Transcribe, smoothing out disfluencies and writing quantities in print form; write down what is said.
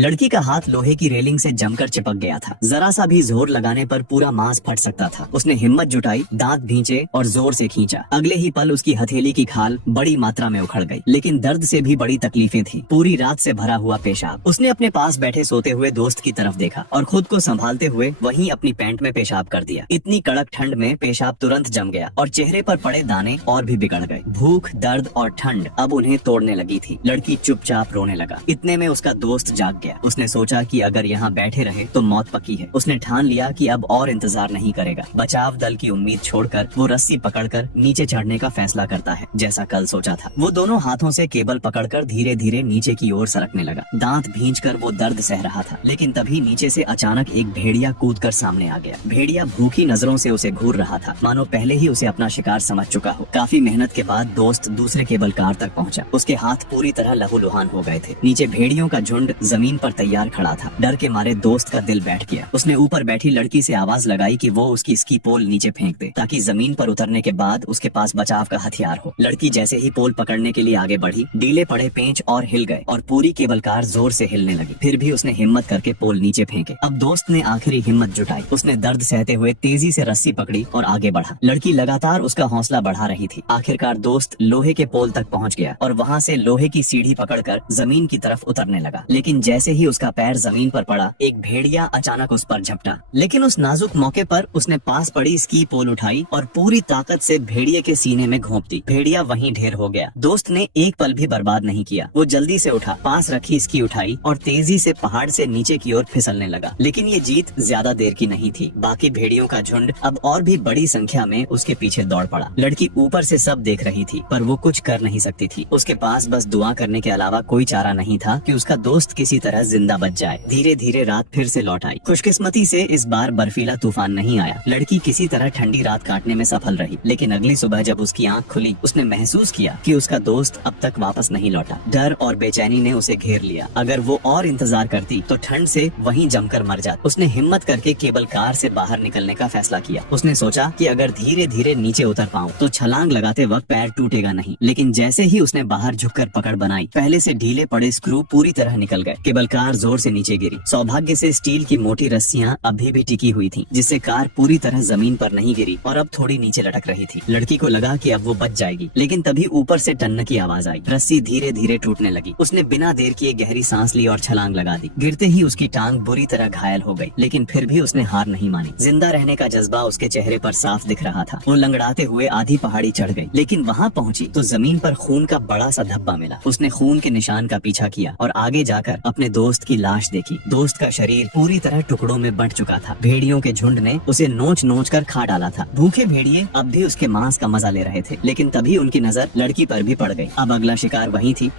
लड़की का हाथ लोहे की रेलिंग से जमकर चिपक गया था। जरा सा भी जोर लगाने पर पूरा मांस फट सकता था। उसने हिम्मत जुटाई, दांत भींचे और जोर से खींचा। अगले ही पल उसकी हथेली की खाल बड़ी मात्रा में उखड़ गई। लेकिन दर्द से भी बड़ी तकलीफें थी। पूरी रात से भरा हुआ पेशाब। उसने अपने पास बैठे सोते हुए दोस्त की तरफ देखा और खुद को संभालते हुए वहीं अपनी पैंट में पेशाब कर दिया। इतनी कड़क ठंड में पेशाब तुरंत जम गया और चेहरे पर पड़े दाने और भी बिगड़ गए। भूख, दर्द और ठंड अब उन्हें तोड़ने लगी थी। लड़की चुपचाप रोने लगा। इतने में उसका दोस्त जाग गया। उसने सोचा कि अगर यहाँ बैठे रहे तो मौत पक्की है। उसने ठान लिया कि अब और इंतजार नहीं करेगा। बचाव दल की उम्मीद छोड़कर वो रस्सी पकड़कर नीचे चढ़ने का फैसला करता है, जैसा कल सोचा था। वो दोनों हाथों से केबल पकड़कर धीरे धीरे नीचे की ओर सरकने लगा। दांत भींचकर वो दर्द सह रहा था। लेकिन तभी नीचे से अचानक एक भेड़िया कूदकर सामने आ गया। भेड़िया भूखी नजरों से उसे घूर रहा था, मानो पहले ही उसे अपना शिकार समझ चुका हो। काफी मेहनत के बाद दोस्त दूसरे केबल कार तक पहुंचा। उसके हाथ पूरी तरह लहूलुहान हो गए थे। नीचे भेड़ियों का झुंड जमीन पर तैयार खड़ा था। डर के मारे दोस्त का दिल बैठ गया। उसने ऊपर बैठी लड़की से आवाज लगाई कि वो उसकी स्की पोल नीचे फेंक दे, ताकि जमीन पर उतरने के बाद उसके पास बचाव का हथियार हो। लड़की जैसे ही पोल पकड़ने के लिए आगे बढ़ी, डीले पड़े पेंच और हिल गए और पूरी केबल कार जोर से हिलने लगी। फिर भी उसने हिम्मत करके पोल नीचे फेंके। अब दोस्त ने आखिरी हिम्मत जुटाई। उसने दर्द सहते हुए तेजी से रस्सी पकड़ी और आगे बढ़ा। लड़की लगातार उसका हौसला बढ़ा रही थी। आखिरकार दोस्त लोहे के पोल तक पहुंच गया और वहां से लोहे की सीढ़ी पकड़कर जमीन की तरफ उतरने लगा। लेकिन जैसे ही उसका पैर जमीन पर पड़ा, एक भेड़िया अचानक उस पर झपटा। लेकिन उस नाजुक मौके पर उसने पास पड़ी स्की पोल उठाई और पूरी ताकत से भेड़िए के सीने में घोंप दी। भेड़िया वहीं ढेर हो गया। दोस्त ने एक पल भी बर्बाद नहीं किया। वो जल्दी से उठा, पास रखी स्की उठाई और तेजी से पहाड़ से नीचे की ओर फिसलने लगा। लेकिन ये जीत ज्यादा देर की नहीं थी। बाकी भेड़ियों का झुंड अब और भी बड़ी संख्या में उसके पीछे दौड़ पड़ा। लड़की ऊपर से सब देख रही थी, पर वो कुछ कर नहीं सकती थी। उसके पास बस दुआ करने के अलावा कोई चारा नहीं था कि उसका दोस्त किसी तरह जिंदा बच जाए। धीरे धीरे रात फिर से लौट आई। खुशकिस्मती से इस बार बर्फीला तूफान नहीं आया। लड़की किसी तरह ठंडी रात काटने में सफल रही। लेकिन अगली सुबह जब उसकी आंख खुली, उसने महसूस किया कि उसका दोस्त अब तक वापस नहीं लौटा। डर और बेचैनी ने उसे घेर लिया। अगर वो और इंतजार करती तो ठंड से वहीं जमकर मर जाती। उसने हिम्मत करके केबल कार से बाहर निकलने का फैसला किया। उसने सोचा कि अगर धीरे धीरे नीचे उतर पाऊं तो छलांग लगाते वक्त पैर टूटेगा नहीं। लेकिन जैसे ही उसने बाहर झुककर पकड़ बनाई, पहले से ढीले पड़े स्क्रू पूरी तरह निकल गए। केबल कार जोर से नीचे गिरी। सौभाग्य से स्टील की मोटी रस्सियां अभी भी टिकी हुई थीं, जिससे कार पूरी तरह जमीन पर नहीं गिरी और अब थोड़ी नीचे लटक रही थी। लड़की को लगा कि अब वो बच जाएगी। लेकिन तभी ऊपर से टन्न की आवाज आई। रस्सी धीरे धीरे टूटने लगी। उसने बिना देर किए गहरी सांस ली और छलांग लगा दी। गिरते ही उसकी टांग बुरी तरह घायल हो गई। लेकिन फिर भी उसने हार नहीं मानी। जिंदा रहने का जज्बा उसके चेहरे पर साफ दिख रहा था। वो लंगड़ाते हुए आधी पहाड़ी चढ़ गई। लेकिन वहाँ पहुंची तो जमीन पर खून का बड़ा सा धब्बा मिला। उसने खून के निशान का पीछा किया और आगे जाकर अपने दोस्त की लाश देखी। दोस्त का शरीर पूरी तरह टुकड़ों में बंट चुका था। भेड़ियों के झुंड ने उसे नोच नोच कर खा डाला था। भूखे भेड़िए अब भी उसके मांस का मजा ले रहे थे। लेकिन तभी उनकी नजर लड़की पर भी पड़ गई। अब अगला शिकार वही थी